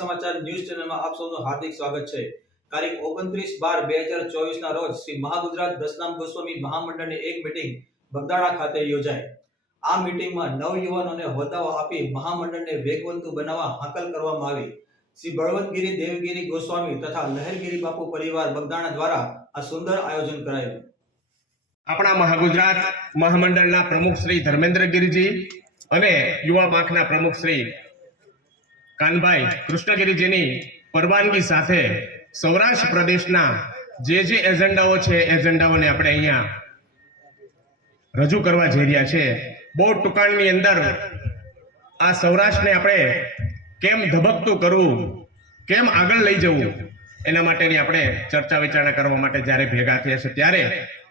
સમાચાર ન્યૂઝ ચેનલમાં આપ સૌનું હાર્દિક સ્વાગત છે। તારીખ 29/12/2024 ના રોજ શ્રી મહાગુજરાત દસનામ ગોસ્વામી મહામંડળની એક મીટિંગ બગદાણા ખાતે યોજાઈ। આ મીટિંગમાં નવયુવાનોને હોદ્દાઓ આપી મહામંડળને વેગવંતુ બનાવવા હાકલ કરવામાં આવી। શ્રી બળવંતગીરી દેવગીરી ગોસ્વામી તથા લહેરગીરી બાપુ પરિવાર બગદાણા દ્વારા આ સુંદર આયોજન કરાયું। આપણા મહાગુજરાત મહામંડળના પ્રમુખ શ્રી ધર્મેન્દ્રગીરીજી અને યુવા પાંખના પ્રમુખ શ્રી કાનભાઈ કૃષ્ણગીરીજીની પરવાનગી સાથે સૌરાષ્ટ્ર પ્રદેશના જે એજન્ડાઓ છે એજન્ડાઓને આપણે અહીંયા રજૂ કરવા જઈ રહ્યા છે। બહુ ટૂંકાણની અંદર આ સૌરાષ્ટ્રને આપણે કેમ ધબકતું કરવું, કેમ આગળ લઈ જવું, એના માટેની આપણે ચર્ચા વિચારણા કરવા માટે જ્યારે ભેગા થયા છે ત્યારે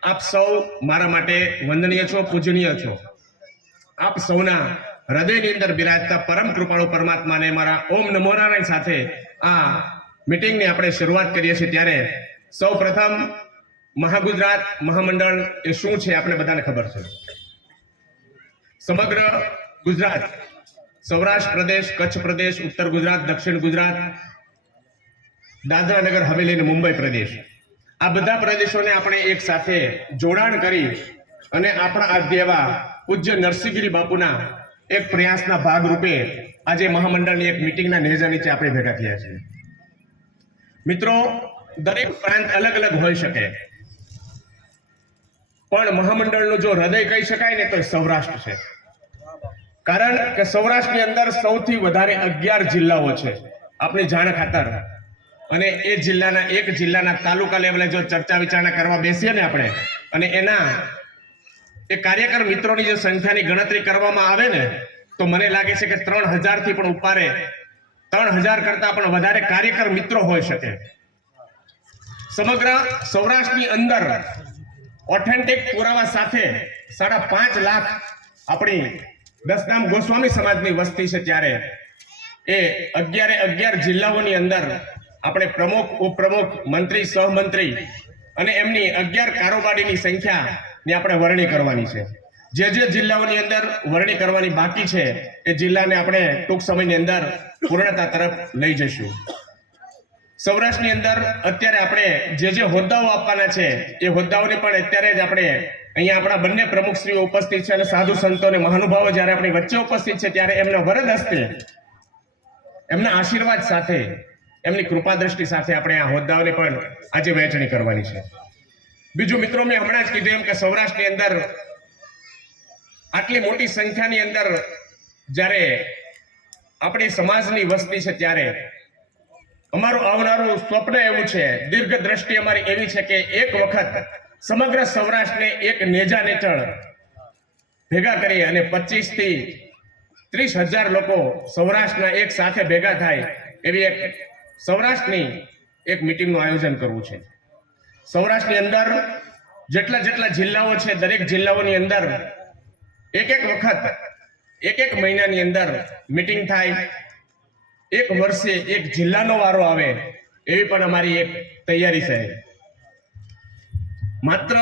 આપ સૌ મારા માટે વંદનીય છો, પૂજનીય છો। આપ સૌના હૃદયની અંદર બિરાજતા પરમ કૃપાળુ પરમાત્માને મારા ઓમ નમો નારાયણ સાથે આ મીટિંગની આપણે શરૂઆત કરીએ છીએ। ત્યારે સૌ પ્રથમ મહાગુજરાત મહામંડળ એ શું છે આપણે બધાને ખબર છે। સમગ્ર ગુજરાત, સૌરાષ્ટ્ર પ્રદેશ, કચ્છ પ્રદેશ, ઉત્તર ગુજરાત, દક્ષિણ ગુજરાત, દાદરા નગર હવેલી અને મુંબઈ પ્રદેશ, આ બધા પ્રદેશોને આપણે એક સાથે જોડાણ કરી અને આપણા આદ્ય એવા પૂજ્ય નરસિંહગીરી બાપુના એક પ્રયાસના ભાગરૂપે આજે મહામંડળની એક મીટિંગના નેજા નીચે આપણે ભેગા થયા છીએ। મિત્રો, દરેક પ્રાંત અલગ અલગ હોઈ શકે, પણ મહામંડળનું જો હૃદય કહી શકાય ને તો સૌરાષ્ટ્ર છે। કારણ કે સૌરાષ્ટ્રની અંદર સૌથી વધારે 11 જિલ્લાઓ છે આપણી જાણ ખાતર, અને એ જિલ્લાના એક જિલ્લાના તાલુકા લેવલે જો ચર્ચા વિચારણા કરવા બેસીએ ને આપણે, અને એના એ કાર્યકર મિત્રોની જે સંખ્યાની ગણતરી કરવામાં આવે ને તો મને લાગે છે કે 3000 થી પણ ઉપરે, 3000 કરતા પણ વધારે કાર્યકર મિત્રો હોઈ શકે। સમગ્ર સૌરાષ્ટ્રની અંદર ઓથેન્ટિક પુરાવા સાથે 5.5 લાખ આપણી દસનામ ગોસ્વામી સમાજની વસ્તી છે। ત્યારે એ 11 જિલ્લાઓની અંદર આપણે પ્રમુખ, ઉપપ્રમુખ, મંત્રી, સહમંત્રી અને એમની 11 કારોબારીની સંખ્યાની આપણે વરણી કરવાની છે। જે જિલ્લાઓની અંદર વરણી કરવાની બાકી છે એ જિલ્લાને આપણે ટૂંક સમયની અંદર પૂર્ણતા તરફ લઈ જઈશું। સૌરાષ્ટ્રની અંદર અત્યારે આપણે જે હોદ્દાઓ આપવાના છે એ હોદ્દાઓને પણ અત્યારે જ આપણે અહીંયા આપણા બંને પ્રમુખશ્રીઓ ઉપસ્થિત છે અને સાધુ સંતો અને મહાનુભાવો જ્યારે આપણી વચ્ચે ઉપસ્થિત છે ત્યારે એમના વરદ હસ્તે, એમના આશીર્વાદ સાથે, એમની કૃપા દ્રષ્ટિ સાથે આપણે આ હોદ્દાઓને પણ આજે વહેંચણી કરવાની છે। બીજું મિત્રો, મેં હમણાં જ કીધું એમ કે સૌરાષ્ટ્રની અંદર આટલી મોટી સંખ્યાની અંદર જ્યારે આપણી સમાજની વસ્તી છે ત્યારે અમારું આવનારું સ્વપ્ન એવું છે, દીર્ઘ દ્રષ્ટિ અમારી એવી છે કે એક વખત સમગ્ર સૌરાષ્ટ્રને એક નેજા નેચળ ભેગા કરી અને 25 થી 30,000 લોકો સૌરાષ્ટ્રના એક સાથે ભેગા થાય એવી એક સૌરાષ્ટ્રની એક મીટિંગનું આયોજન કરવું છે। સૌરાષ્ટ્રની અંદર જેટલા જિલ્લાઓ છે, દરેક જિલ્લાઓની અંદર એક વખત, એક મહિનાની અંદર મીટિંગ થાય, એક વર્ષે એક જિલ્લાનો વારો આવે એવી પણ અમારી એક તૈયારી છે। માત્ર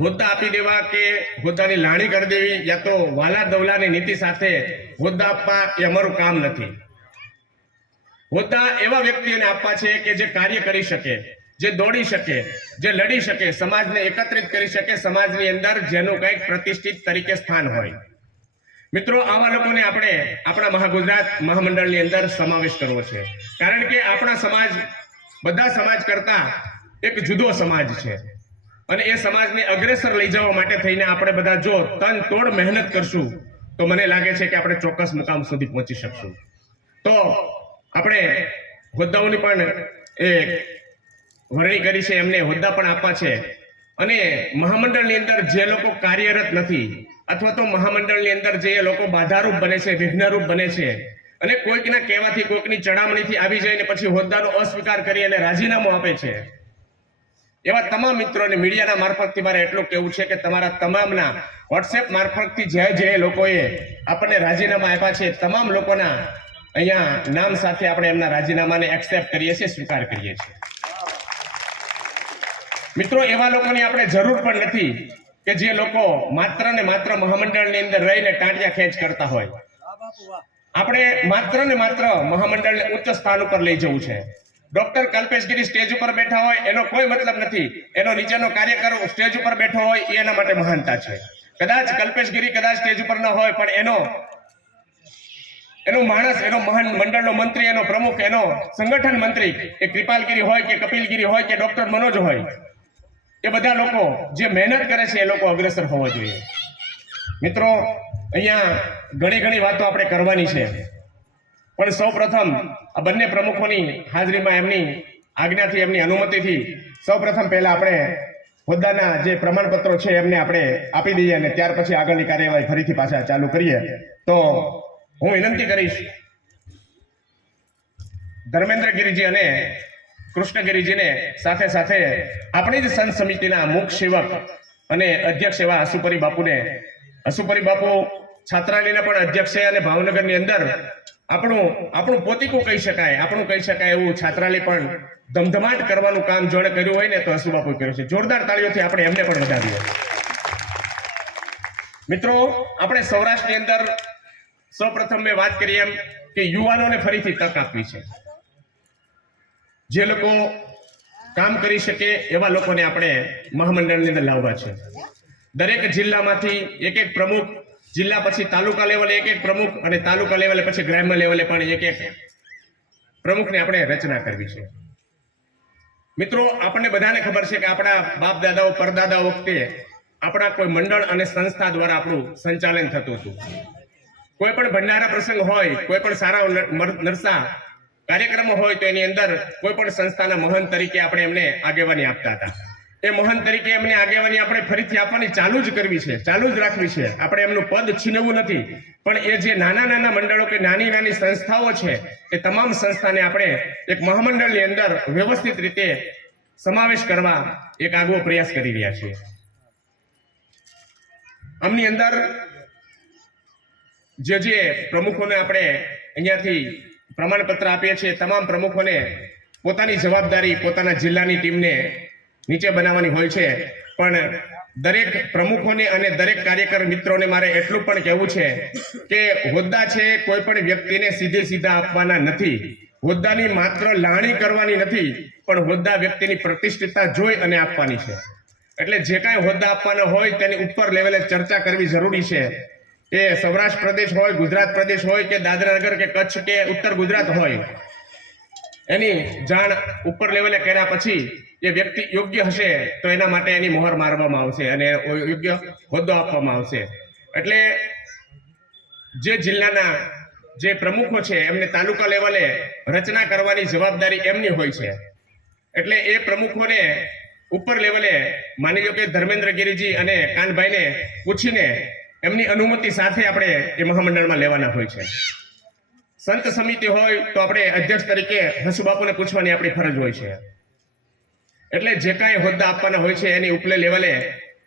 હોદ્દા આપી દેવા કે હોદ્દાની લાણી કરી દેવી યા તો વાલા દવલાની નીતિ સાથે હોદ્દા આપવા એ અમારું કામ નથી। હોદ્દા એવા વ્યક્તિઓને આપવા છે કે જે કાર્ય કરી શકે, જે દોડી શકે, જે લડી શકે, સમાજને એકત્રિત કરી શકે, સમાજની અંદર જેનું કંઈક પ્રતિષ્ઠિત તરીકે સ્થાન હોય। મિત્રો, આવા લોકોને આપણે આપણા મહાગુજરાત મહામંડળની અંદર સમાવેશ કરવો છે। કારણ કે આપણા સમાજ બધા સમાજ કરતા એક જુદો સમાજ છે અને એ સમાજને અગ્રેસર લઈ જવા માટે થઈને આપણે બધા જો તન તોડ મહેનત કરશું તો મને લાગે છે કે આપણે ચોક્કસ મુકામ સુધી પહોંચી શકશું। તો આપણે હોદ્દાઓની પણ એ વરણી કરી છે, એમને હોદ્દા પણ આપવા છે। અને મહામંડળની અંદર જે લોકો કાર્યરત નથી અથવા તો મહામંડળની અંદર જે લોકો બાધારૂપ બને છે, વિઘ્નરૂપ બને છે અને કોઈકના કહેવાથી, કોઈકની ચડામણીથી આવી જઈને પછી હોદ્દાનો અસ્વીકાર કરી અને રાજીનામું આપે છે, એવા તમામ મિત્રોને મીડિયાના મારફતથી મારે એટલું કહેવું છે કે તમારા તમામના વોટ્સએપ મારફતથી જે લોકોએ આપણને રાજીનામા આપ્યા છે તમામ લોકોના અહીંયા નામ સાથે આપણે એમના રાજીનામાને એક્સેપ્ટ કરીએ છીએ, સ્વીકાર કરીએ છીએ। મિત્રો, એવા લોકોની આપણે જરૂર પણ નથી કે જે લોકો માત્ર ને માત્ર મહામંડળની અંદર રહીને ટાંટિયા ખેંચ કરતા હોય। આપણે માત્ર ને માત્ર મહામંડળને ઉચ્ચ સ્થાન ઉપર લઈ જવું છે. ડોક્ટર કલ્પેશગીરી સ્ટેજ ઉપર બેઠા હોય એનો કોઈ મતલબ નથી. એનો નીચેનો કાર્યકર સ્ટેજ ઉપર બેઠો હોય એ એના માટે મહાનતા છે. કદાચ કલ્પેશગીરી કદાચ સ્ટેજ ઉપર ન હોય, પણ એનો માણસ, એનો મહાન મંડળનો મંત્રી, એનો પ્રમુખ, એનો સંગઠન મંત્રી, એ કૃપાલગીરી હોય કે કપિલગીરી હોય કે ડોક્ટર મનોજ હોય, એ બધા લોકો જે મહેનત કરે છે એ લોકો અગ્રેસર હોવા જોઈએ. મિત્રો, અહીંયા ઘણી વાતો આપણે કરવાની છે, પણ સૌ પ્રથમ આ બંને પ્રમુખોની હાજરીમાં એમની આજ્ઞાથી, એમની અનુમતિથી સૌ પ્રથમ પહેલા આપણે હોદ્દાના જે પ્રમાણપત્રો છે એમને આપણે આપી દઈએ અને ત્યાર પછી આગળની કાર્યવાહી ફરીથી પાછા ચાલુ કરીએ. તો હું વિનંતી કરીશ ધર્મેન્દ્રગીરીજી અને કૃષ્ણગીરીજીને સાથે સાથે આપણી જ સંત સમિતિના મુખ્ય સેવક અને અધ્યક્ષ એવા હસુપરી બાપુને. હસુપરી બાપુ છાત્રાલયના પણ અધ્યક્ષ છે અને ભાવનગરની અંદર આપણું પોતીકું કહી શકાય, આપણું કહી શકાય એવું છાત્રાલય પણ ધમધમાટ કરવાનું કામ જોડે કર્યું હોય ને તો હસુ બાપુ કર્યું છે. જોરદાર તાળીઓથી આપણે એમને પણ વધાવીએ. મિત્રો, આપણે સૌરાષ્ટ્રની અંદર સૌપ્રથમ મેં વાત કરી એમ કે યુવાનોને ફરીથી તક આપવી છે. જે લોકો કામ કરી શકે એવા લોકોને આપણે મહામંડળની અંદર લાવવા છે. દરેક જિલ્લામાંથી એક પ્રમુખ, જિલ્લા પછી તાલુકા લેવલે એક પ્રમુખ અને તાલુકા લેવલે પછી ગ્રામ્ય લેવલે પણ એક પ્રમુખની આપણે રચના કરવી છે. મિત્રો, આપણને બધાને ખબર છે કે આપણા બાપ દાદાઓ, પરદાદાઓ વખતે આપણા કોઈ મંડળ અને સંસ્થા દ્વારા આપણું સંચાલન થતું હતું. કોઈ પણ ભંડારા પ્રસંગ હોય, કોઈ પણ સારા નરસા કાર્યક્રમો હોય તો એની અંદર કોઈ પણ સંસ્થાના મહંત તરીકે આપણે એમને આગેવાની આપતા હતા. એ મહંત તરીકે એમને આગેવાની આપણે ફરીથી આપવાની ચાલુ જ કરવી છે, ચાલુ જ રાખવી છે. આપણે એમનું પદ છીનવવું નથી, પણ એ જે નાના મંડળો કે નાની સંસ્થાઓ છે એ તમામ સંસ્થાને આપણે એક મહામંડળની અંદર વ્યવસ્થિત રીતે સમાવેશ કરવા એક આગવો પ્રયાસ કરી રહ્યા છીએ. આમની અંદર જે પ્રમુખોને આપણે અહીંયાથી પ્રમાણપત્ર આપીએ છીએ, તમામ પ્રમુખોને પોતાની જવાબદારી પોતાના જિલ્લાની ટીમને નીચે બનાવવાની હોય છે. પણ દરેક પ્રમુખોને અને દરેક કાર્યકર મિત્રોને મારે એટલું પણ કહેવું છે કે હોદ્દા છે કોઈ પણ વ્યક્તિને સીધા આપવાના નથી. હોદ્દાની માત્ર લાણી કરવાની નથી, પણ હોદ્દા વ્યક્તિની પ્રતિષ્ઠિતતા જોઈ અને આપવાની છે. એટલે જે કાંઈ હોદ્દા આપવાના હોય તેની ઉપર લેવલે ચર્ચા કરવી જરૂરી છે. એ સૌરાષ્ટ્ર પ્રદેશ હોય, ગુજરાત પ્રદેશ હોય કે દાદરાનગર કે કચ્છ કે ઉત્તર ગુજરાત હોય, એની જાણ ઉપર લેવલે કર્યા પછી એ વ્યક્તિ યોગ્ય હશે તો એના માટે એની મોહર મારવામાં આવશે અને યોગ્ય હોદ્દો આપવામાં આવશે. એટલે જે જિલ્લાના જે પ્રમુખો છે એમને તાલુકા લેવલે રચના કરવાની જવાબદારી એમની હોય છે. એટલે એ પ્રમુખોને ઉપર લેવલે માની લો કે ધર્મેન્દ્રગીરીજી અને કાનભાઈને પૂછીને એમની અનુમતિ સાથે આપણે એ મહામંડળમાં લેવાના હોય છે. સંત સમિતિ હોય તો આપણે અધ્યક્ષ તરીકે હસુબાપુને પૂછવાની આપણી ફરજ હોય છે. એટલે જે કાંઈ હોદ્દા આપવાના હોય છે એની ઉપલે લેવલે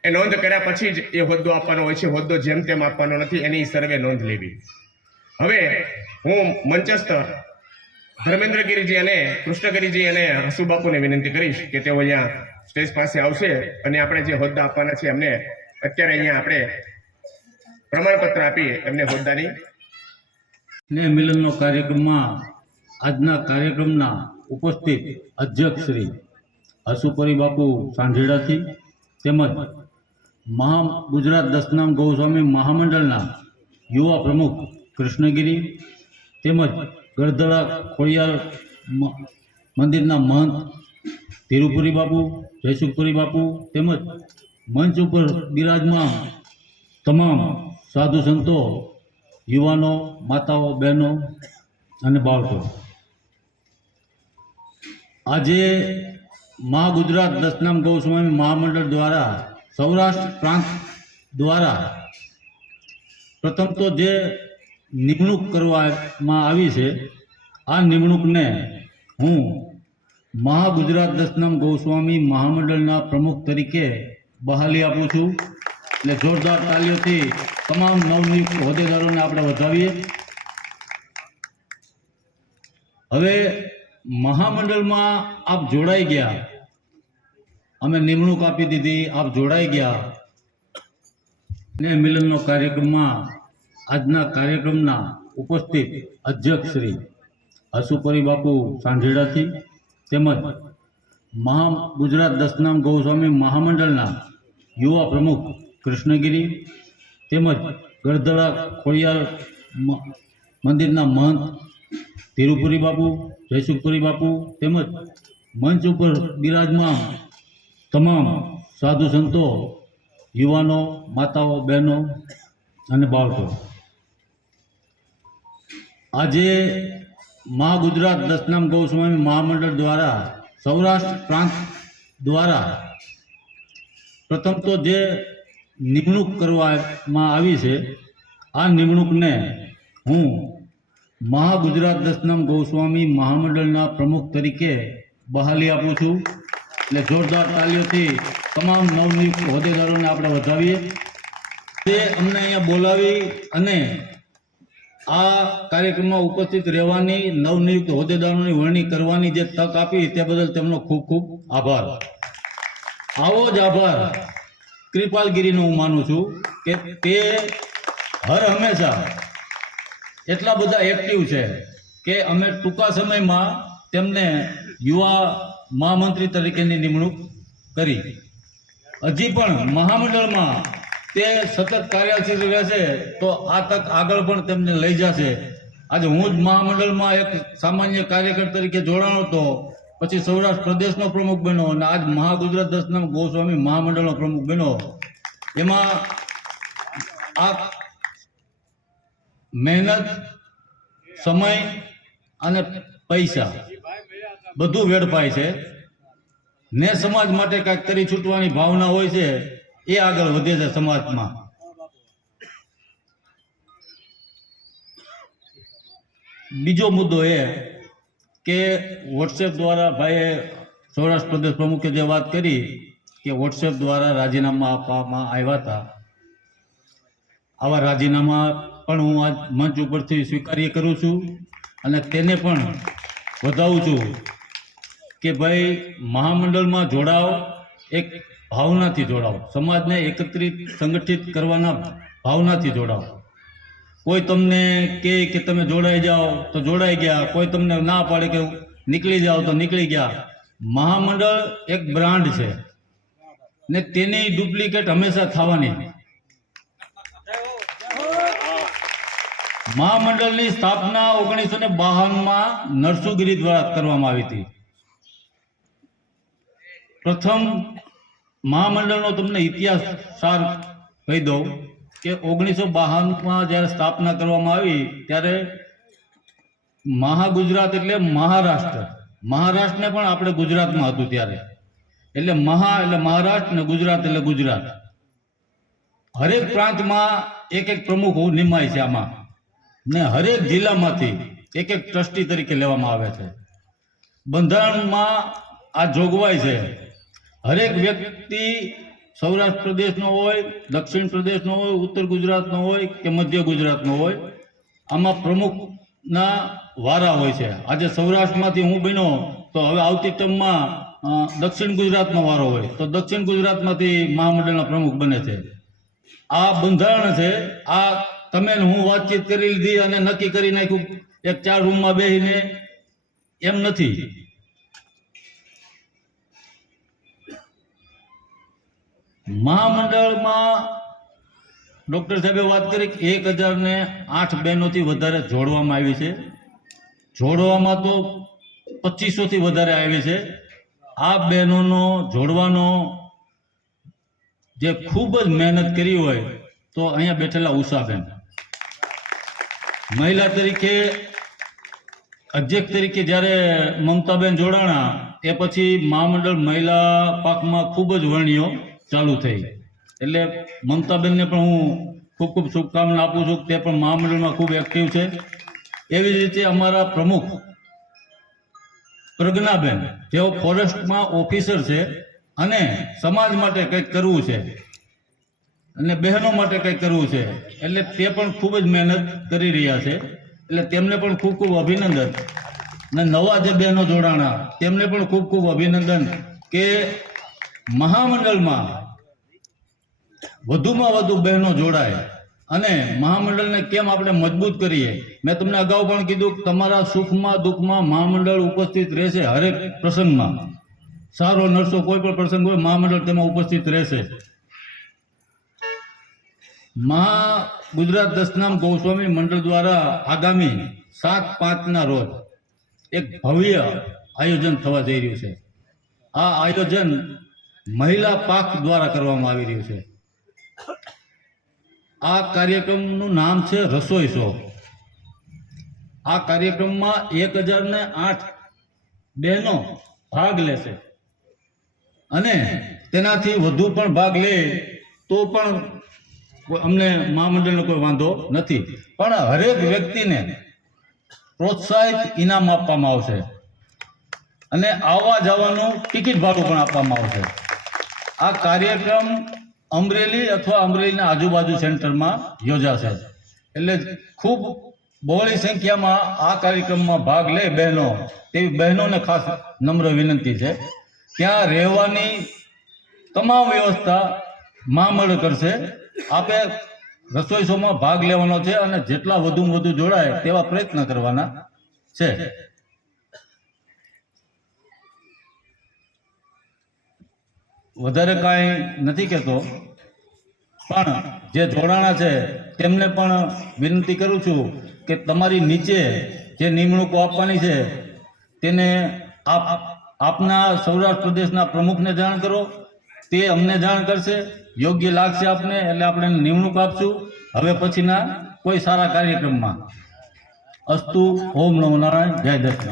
એ નોંધ કર્યા પછી જ એ હોદ્દો આપવાનો હોય છે. હોદ્દો જેમ તેમ આપવાનો નથી, એની સર્વે નોંધ લેવી. હવે હું મંચસ્થ ધર્મેન્દ્રગીરીજી અને કૃષ્ણગીરીજી અને હસુબાપુને વિનંતી કરીશ કે તેઓ અહીંયા સ્ટેજ પાસે આવશે અને આપણે જે હોદ્દા આપવાના છે એમને અત્યારે અહીંયા આપણે પ્રમાણપત્ર આપી એમને હોદ્દાની સ્નેહ મિલનનો કાર્યક્રમમાં આજના કાર્યક્રમના ઉપસ્થિત અધ્યક્ષ શ્રી હસુપરી બાપુ સાંઢેડાથી તેમજ ગુજરાત દસનામ ગૌસ્વામી મહામંડળના યુવા પ્રમુખ કૃષ્ણગીરી તેમજ ગરધડા ખોડિયાર મંદિરના મહંત તિરુપુરી બાપુ, જયસુખપુરી બાપુ તેમજ મંચ ઉપર બિરાજમાન તમામ સાધુ સંતો, યુવાનો, માતાઓ, બહેનો અને બાળકો, આજે ગુજરાત દસનામ ગૌસ્વામી મહામંડળ દ્વારા સૌરાષ્ટ્ર પ્રાંત દ્વારા પ્રથમ તો જે નિમણૂક કરવામાં આવી છે, આ નિમણૂકને હું ગુજરાત દસનામ ગૌસ્વામી મહામંડળના પ્રમુખ તરીકે બહાલી આપું છું. એટલે જોરદાર તાલીઓથી તમામ નવનિયુક્ત હોદ્દેદારોને આપણે વધાવીએ. હવે મહામંડળમાં આપ જોડાઈ ગયા, અમે નિમણૂક આપી દીધી, આપ જોડાઈ ગયા ને મિલનનો કાર્યક્રમમાં આજના કાર્યક્રમના ઉપસ્થિત અધ્યક્ષ શ્રી હસુપરી બાપુ સાંઢેડાથી તેમજ ગુજરાત દસનામ ગૌસ્વામી મહામંડળના યુવા પ્રમુખ કૃષ્ણગીરી તેમજ ગળધડા ખોડિયાર મંદિરના મહંત તિરુપુરી બાપુ જયસુખપુરી બાપુ તેમજ મંચ ઉપર બિરાજમાન તમામ સાધુ સંતો, યુવાનો, માતાઓ, બહેનો અને બાળકો, આજે ગુજરાત દસનામ ગૌસ્વામી મહામંડળ દ્વારા સૌરાષ્ટ્ર પ્રાંત દ્વારા પ્રથમ તો જે નિમણૂક કરવામાં આવી છે, આ નિમણૂકને હું ગુજરાત દસનામ ગૌસ્વામી મહામંડળના પ્રમુખ તરીકે બહાલી આપું છું. એટલે જોરદાર તાલીઓથી તમામ નવનિયુક્ત હોદ્દેદારોને આપણે વધાવીએ. તે અમને અહીંયા બોલાવી અને આ કાર્યક્રમમાં ઉપસ્થિત રહેવાની, નવનિયુક્ત હોદ્દેદારોની વરણી કરવાની જે તક આપી તે બદલ તેમનો ખૂબ ખૂબ આભાર. આવો જ આભાર કૃપાલગીરીનો હું માનું છું કે તે હર હંમેશા એટલા બધા એક્ટિવ છે કે અમે ટૂંકા સમયમાં તેમને યુવા મહામંત્રી તરીકેની નિમણૂક કરી. હજી પણ મહામંડળમાં તે સતત કાર્યશીલ રહેશે તો આ તક આગળ પણ તેમને લઈ જશે. આજે હું જ મહામંડળમાં એક સામાન્ય કાર્યકર તરીકે જોડાણો હતો, પછી સૌરાષ્ટ્ર પ્રદેશનો પ્રમુખ બન્યો અને આજ ગુજરાત દસનામ ગૌસ્વામી મહામંડળનો પ્રમુખ બન્યો. એમાં આ મહેનત, સમય અને પૈસા બધું વેડફાય છે ને સમાજ માટે કાંઈક કરી છૂટવાની ભાવના હોય છે, એ આગળ વધે છે સમાજમાં. બીજો મુદ્દો એ કે વોટ્સએપ દ્વારા ભાઈએ સૌરાષ્ટ્ર પ્રદેશ પ્રમુખે જે વાત કરી કે વોટ્સએપ દ્વારા રાજીનામા આપવામાં આવ્યા હતા, આવા રાજીનામા પણ હું આજ મંચ ઉપરથી સ્વીકાર્ય કરું છું અને તેને પણ વધાવું છું કે ભાઈ મહામંડળમાં જોડાઓ, એક ભાવનાથી જોડાઓ, સમાજને એકત્રિત સંગઠિત કરવાના ભાવનાથી જોડાઓ. કોઈ તમને કહે કે તમે જોડાઈ જાઓ તો જોડાઈ ગયા, કોઈ તમને ના પાડે કે નીકળી જાઓ તો નીકળી ગયા. મહામંડળ એક બ્રાન્ડ છે ને તેની ડુપ્લિકેટ હંમેશા થવાની. મહામંડળની સ્થાપના 1952માં નરસુગીરી દ્વારા કરવામાં આવી હતી. પ્રથમ મહામંડળનો તમને ઇતિહાસ સાર કહી દઉં કે 1952માં જ્યારે સ્થાપના કરવામાં આવી ત્યારે મહાગુજરાત એટલે મહારાષ્ટ્ર, મહારાષ્ટ્રને પણ આપણે ગુજરાતમાં હતું ત્યારે, એટલે એટલે મહારાષ્ટ્ર ને ગુજરાત એટલે ગુજરાત. હરેક પ્રાંતમાં એક એક પ્રમુખ નિમાય છે આમાં, ને હરેક જિલ્લામાંથી એક એક ટ્રસ્ટી તરીકે લેવામાં આવે છે. બંધારણમાં આ જોગવાઈ છે, હરેક વ્યક્તિ સૌરાષ્ટ્ર પ્રદેશનો હોય, દક્ષિણ પ્રદેશનો હોય, ઉત્તર ગુજરાતનો હોય કે મધ્ય ગુજરાતનો હોય, આમાં પ્રમુખના વારા હોય છે. આજે સૌરાષ્ટ્રમાંથી હું બન્યો તો હવે આવતી ટર્મમાં દક્ષિણ ગુજરાતનો વારો હોય તો દક્ષિણ ગુજરાતમાંથી મહામંડળના પ્રમુખ બને છે. આ બંધારણ છે. આ તમે હું વાતચીત કરી લીધી અને નક્કી કરી નાખ્યું એક 4 રૂમમાં બેસીને, એમ નથી. મહામંડળમાં ડોક્ટર સાહેબે વાત કરી કે 1008 બહેનોથી વધારે જોડવામાં આવી છે. જોડવામાં તો 2500થી વધારે આવી છે. આ બહેનોનો જોડવાનો જે ખૂબ જ મહેનત કરી હોય તો અહીંયા બેઠેલા ઉષાબેન મહિલા તરીકે, અધ્યક્ષ તરીકે જ્યારે મમતાબેન જોડાણા એ પછી મહામંડળ મહિલા પાકમાં ખૂબ જ વરણીઓ ચાલુ થઈ. એટલે મમતાબેનને પણ હું ખૂબ ખૂબ શુભકામના આપું છું, તે પણ મહામંડળમાં ખૂબ એક્ટિવ છે. એવી જ રીતે અમારા પ્રમુખ પ્રજ્ઞાબેન, જેઓ ફોરેસ્ટમાં ઓફિસર છે અને સમાજ માટે કંઈક કરવું છે અને બહેનો માટે કંઈક કરવું છે, એટલે તે પણ ખૂબ જ મહેનત કરી રહ્યા છે. એટલે તેમને પણ ખૂબ ખૂબ અભિનંદન. અને નવા જે બહેનો જોડાણા તેમને પણ ખૂબ ખૂબ અભિનંદન કે મહામંડળમાં વધુમાં વધુ બહેનો જોડાય અને મહામંડળને કેમ આપણે મજબૂત કરીએ. મેં તમને અગાઉ પણ કીધું કે તમારા સુખમાં દુઃખમાં મહામંડળ ઉપસ્થિત રહેશે. હરેક પ્રસંગમાં સારો નરસો કોઈ પણ પ્રસંગ હોય મહામંડળ તેમાં ઉપસ્થિત રહેશે. ગુજરાત દશનામ ગૌસ્વામી મંડળ દ્વારા આગામી 7/5 રોજ એક ભવ્ય આયોજન થવા જઈ રહ્યું છે. આ આયોજન મહિલા પાક દ્વારા કરવામાં આવી રહ્યું છે. આ કાર્યક્રમનું નામ છે રસોઈ શો. આ કાર્યક્રમમાં 1008 બહેનો ભાગ લેશે અને તેનાથી વધુ પણ ભાગ લે તો પણ અમને મહામંડળનો કોઈ વાંધો નથી. પણ હરેક વ્યક્તિને પ્રોત્સાહિત ઇનામ આપવામાં આવશે અને આવવા જવાનું ટિકિટ ભાડું પણ આપવામાં આવશે. આ કાર્યક્રમ અમરેલી અથવા અમરેલીના આજુબાજુ સેન્ટરમાં યોજાશે. એટલે ખૂબ બહોળી સંખ્યામાં આ કાર્યક્રમમાં ભાગ લે બહેનો, તેવી બહેનોને ખાસ નમ્ર વિનંતી છે. ત્યાં રહેવાની તમામ વ્યવસ્થા મહામંડળ કરશે. આપે રસોઈ શોમાં ભાગ લેવાનો છે અને જેટલા વધુમાં વધુ જોડાય તેવા પ્રયત્ન કરવાના છે. વધારે કાંઈ નથી કહેતો, પણ જે જોડાણા છે તેમને પણ વિનંતી કરું છું કે તમારી નીચે જે નિમણૂકો આપવાની છે તેને આપના સૌરાષ્ટ્ર પ્રદેશના પ્રમુખને જાણ કરો. તે અમને જાણ કરશે. યોગ્ય લાગશે આપને એટલે આપણે નિમણૂક આપશું હવે પછીના કોઈ સારા કાર્યક્રમમાં. અસ્તુ. ઓમ નમો નારાયણ. જય દર્શન.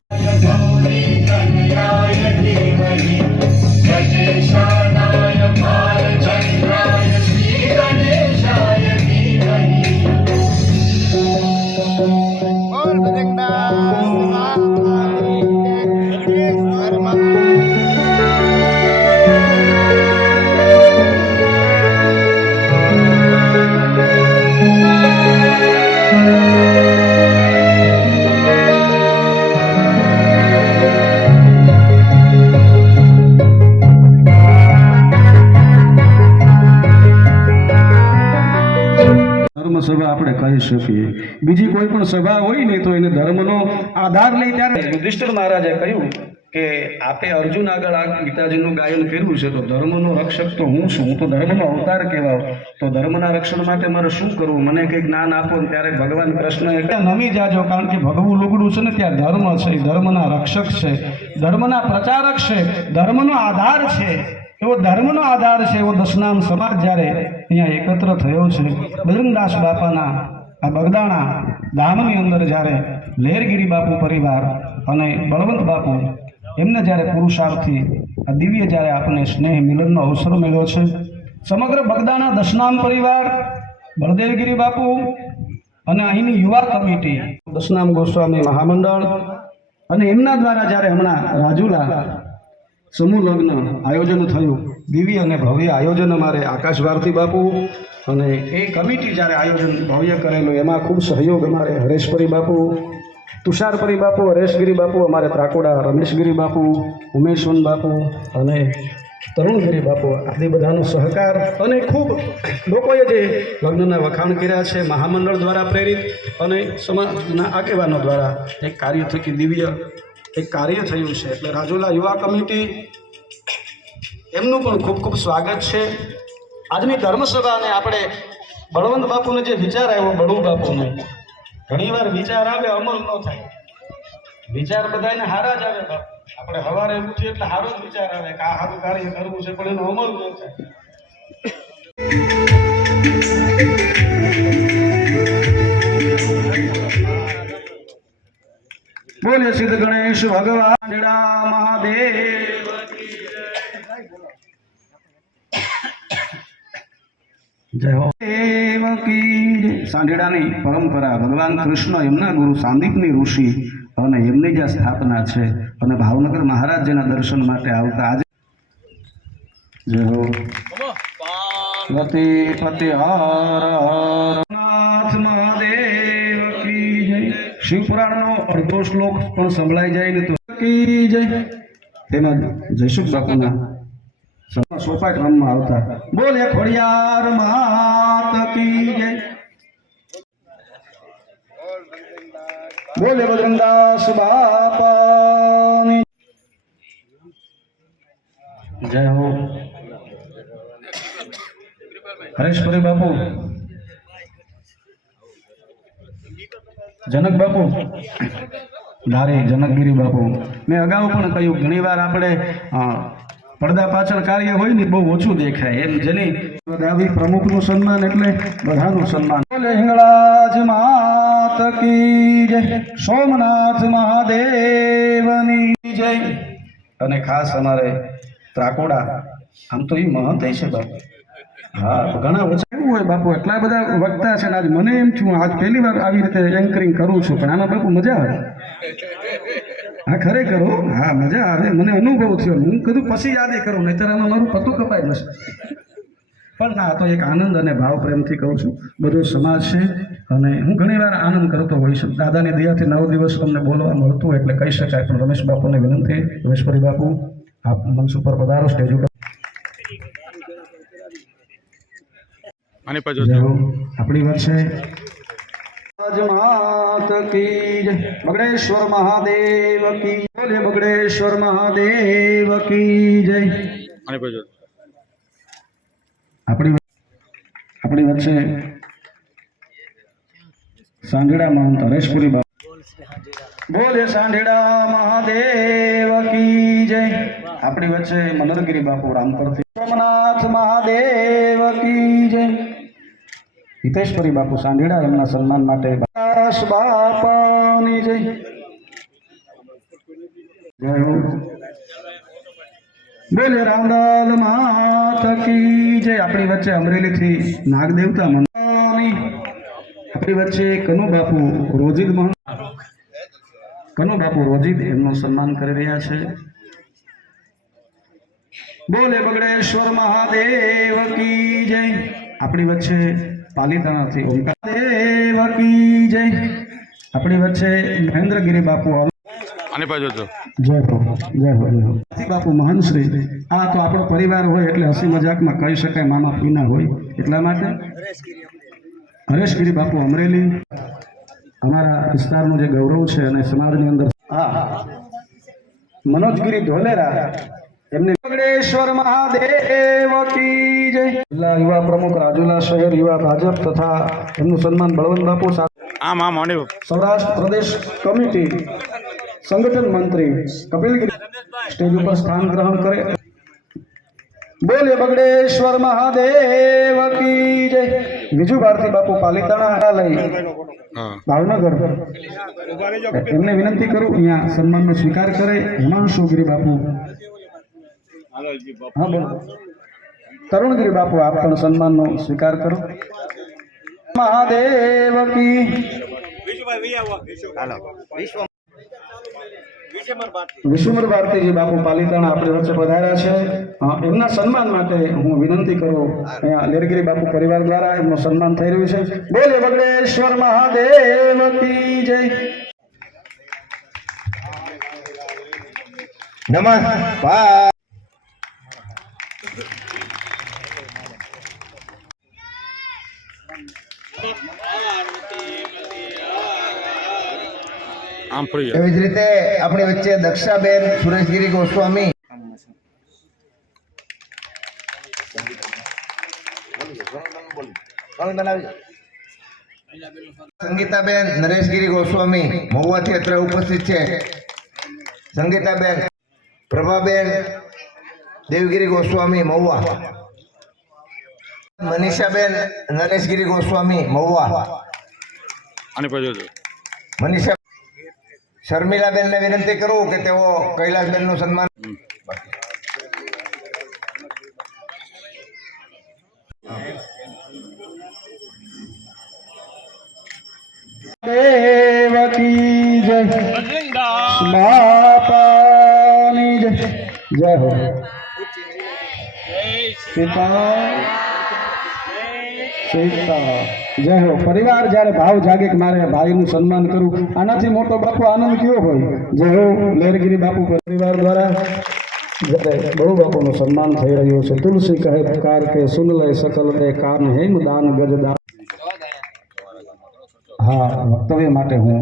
સભા આપણે કહી શકીએ. બીજી કોઈ પણ સભા હોય ને તો એને ધર્મનો આધાર લઈ ત્યારે યુધિષ્ઠિર મહારાજે કહ્યું કે આપે અર્જુન આગળ આ ગીતાજીનું ગાયન કર્યું છે તો ધર્મનો રક્ષક તો હું છું, હું તો ધર્મનો અવતાર કહેવાઉં, તો ધર્મના રક્ષણ માટે મારે શું કરવું, મને કંઈ જ્ઞાન આપો. ત્યારે ભગવાન કૃષ્ણએ નમી જાજો, કારણ કે ભગવું લુગડું છે ને ત્યાં ધર્મ છે, ધર્મના રક્ષક છે, ધર્મના પ્રચારક છે, ધર્મનો આધાર છે. એવો ધર્મનો આધાર છે એવો દશનામ સમાજ જ્યારે અહીંયા એકત્ર થયો છે બજરંગદાસ બાપાના આ બગદાણા ધામની અંદર જ્યારે લહેરગીરી બાપુ પરિવાર અને બળવંત બાપુ એમને જ્યારે પુરુષાર્થથી આ દિવ્ય જ્યારે આપણને સ્નેહ મિલનનો અવસર મળ્યો છે. સમગ્ર બગદાણા દશનામ પરિવાર, બળદેવગીરી બાપુ અને અહીંની યુવા કમિટી, દશનામ ગોસ્વામી મહામંડળ અને એમના દ્વારા જ્યારે હમણાં રાજુલા સમૂહ લગ્ન આયોજન થયું, દિવ્ય અને ભવ્ય આયોજન અમારે આકાશ ભારતી બાપુ અને એ કમિટી જ્યારે આયોજન ભવ્ય કરેલું એમાં ખૂબ સહયોગ અમારે હરેશપરી બાપુ, તુષારપરી બાપુ, હરેશગીરી બાપુ, અમારે ત્રાકોડા રમેશગીરી બાપુ, ઉમેશવન બાપુ અને તરુણગીરી બાપુ આદિ બધાનો સહકાર અને ખૂબ લોકોએ જે લગ્નના વખાણ કર્યા છે મહામંડળ દ્વારા પ્રેરિત અને સમાજના આગેવાનો દ્વારા એક કાર્ય થકી દિવ્ય એક કાર્ય થયું છે. એટલે રાજુલા યુવા કમિટી એમનું પણ ખૂબ ખૂબ સ્વાગત છે. આજની ધર્મસભાને આપણે બળવંત બાપુને જે વિચાર આવ્યો, બળુ બાપુને ઘણીવાર વિચાર આવે અમલ ન થાય. વિચાર બધાને હારા જ આવે બાપુ. આપણે સવારે ઉઠીએ એટલે સારો જ વિચાર આવે કે આ સારું કાર્ય કરવું છે, પણ એનો અમલ ન થાય. બોલે સિદ્ધ ગણેશ ભગવાન મહાદેવ. જય હો દેવકી. સાંઢેડાની પરંપરા ભગવાન કૃષ્ણ એમના ગુરુ સાંદીપની ઋષિ અને એમની જ્યાં સ્થાપના છે અને ભાવનગર મહારાજના દર્શન માટે આવતા આજે જય હો પતિ પતિ હર નાથ મહાદેવ કી જય. શિવપુરાણનો અડધો શ્લોક પણ સંભળાઈ જાય ને તો કી જય. તેમાં જયસુખ બાપુના સોપા ક્રમમાં આવતા બોલે ખોડિયાર માત કી જય. બોલે બજરંગદાસ બાપાની જય હો. હરેશપુરી બાપુ, જનક બાપુ, ધારી જનકગીરી બાપુ. મેં અગાઉ પણ કહ્યું ઘણીવાર આપણે પડદા પાછળ કાર્ય હોય ને બહુ ઓછું દેખાય એમ. જેની આવી પ્રમુખનું સન્માન એટલે બધાનું સન્માન. બોલે હિંગળાજ માત કી જય, સોમનાથ મહાદેવની જય. અને ખાસ અમારે ત્રાકોડા, આમ તો એ મહંત છે બાપુ. હા, ઘણા ઓછા એવું હોય બાપુ, એટલા બધા વક્તા છે ને આજ મને એમ થયું આજ પહેલી વાર આવી રીતે એન્કરિંગ કરું છું, પણ આમાં બાપુ મજા આવે. હા ખરેખર હો, હા મજા આવે. મને અનુભવ થયો, હું કીધું પછી યાદ કરું, નહીતર આમાં મારું પતું કપાઈ જશે. પણ ના, તો એક આનંદ અને ભાવ પ્રેમથી કહું છું. બધો સમાજ છે અને હું ઘણી વાર આનંદ કરતો હોઈ છું. દાદાની દયાથી 9 દિવસ તમને બોલવા મળતું એટલે કહી શકાય. પણ રમેશ બાપુને વિનંતી, રમેશપુરી બાપુ આપ મંચ ઉપર પધારો, સ્ટેજ ઉપર. આપણી વાત છે માત કી જય, બગડેશ્વર મહાદેવ કી બોલે, બગડેશ્વર મહાદેવ કી જય. આપણી વચ્ચે સાંઢેડા મહંત હરેશપુરી બાપુ બોલે, સાંઢેડા મહાદેવ કી જય. આપણી વચ્ચે મનોરગીરી બાપુ રામપરથી, સોમનાથ મહાદેવ કી જય. હિતેશપુરી બાપુ સાંઢેડા, એમના સન્માન માટે બાપાની જય. જય હો. બોલે રામલાલ માત કી જય. આપણી વચ્ચે અમરેલીથી નાગદેવતા મંડળની, આપણી વચ્ચે કનુ બાપુ રોજિદ મહંત, કનુ બાપુ રોજિદ એમનું સન્માન કરી રહ્યા છે. બોલે બગડેશ્વર મહાદેવ કી જય. આપણી વચ્ચે પાલીતાણાથી ઓમકાર દેવ કી જય. આપણી વચ્ચે મહેન્દ્રગીરી બાપુ, જય હો, જય હો, જય હો. બાપુ મહંતશ્રી, આ તો આપણો પરિવાર હોય એટલે હસી મજાકમાં કહી શકાય, મામા પીના હોય એટલા માટે. હરેશગીરી બાપુ અમરેલી, અમારા વિસ્તારનું જે ગૌરવ છે અને સમાજની અંદર. હા, મનોજગીરી ધોલેરા, એમને બગડેશ્વર મહાદેવ કી જય. જિલ્લા યુવા પ્રમુખ રાજુલા શહેર યુવા ભાજપ તથા એમનું સન્માન બળવંત બાપુ, સૌરાષ્ટ્ર પ્રદેશ કમિટી સંગઠન મંત્રી કપિલગીરી સ્ટેજ ઉપર સ્થાન ગ્રહણ કરે. બોલે બગડેશ્વર મહાદેવ કી જય. વિજુ ભારતી બાપુ પાલીતાણા લઈ ભાવનગર, એમને વિનંતી કરું અહીંયા સન્માનનો સ્વીકાર કરે. હિમાંશુગીરી બાપુ, હા બોલો. તરુણગીરી બાપુ, આપ પણ સન્માનનો સ્વીકાર કરો. મહાદેવ કી. વિશ્વમર ભારતીજી બાપુ પાલીતાણા આપણી વચ્ચે પધાર્યા છે. એમના સન્માન માટે હું વિનંતી કરું, અહીંયા લેરગીરી બાપુ પરિવાર દ્વારા એમનું સન્માન થઈ રહ્યું છે. બોલે બગડેશ્વર મહાદેવ કી જય. નમસ્કાર. એવી જ રીતે આપણી વચ્ચે દક્ષાબેન સુરેશગીરી ગોસ્વામી, સંગીતાબેન નરેશગીરી ગોસ્વામી મહુવાથી અત્રે ઉપસ્થિત છે. સંગીતાબેન, પ્રભાબેન દેવગીરી ગોસ્વામી મહુવા, મનીષાબેન નરેશગીરી ગોસ્વામી મહુવા, મનીષા શર્મિલાબેનને વિનંતી કરું કે તેઓ કૈલાસબેનનું સન્માન. દેવકી જય, બાપાની જય. જય હો. સીતા જય હો. પરિવાર જ્યારે ભાવ જાગે કે મારે ભાઈનું સન્માન કરું, આનાથી મોટો બાપુ આનંદ કયો હોય. જય હો. લેરગીરી બાપુ પરિવાર દ્વારા જ્યારે બહુ બાપુનું સન્માન થઈ રહ્યું છે. તુલસી કહે પુકાર કે સુન લે સકલ દે કાન હેમ દાન ગજદાન. હા, વક્તવ્ય માટે હું